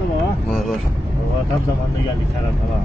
var da baba. Var var. Baba tam zamanında geldik herhalde baba.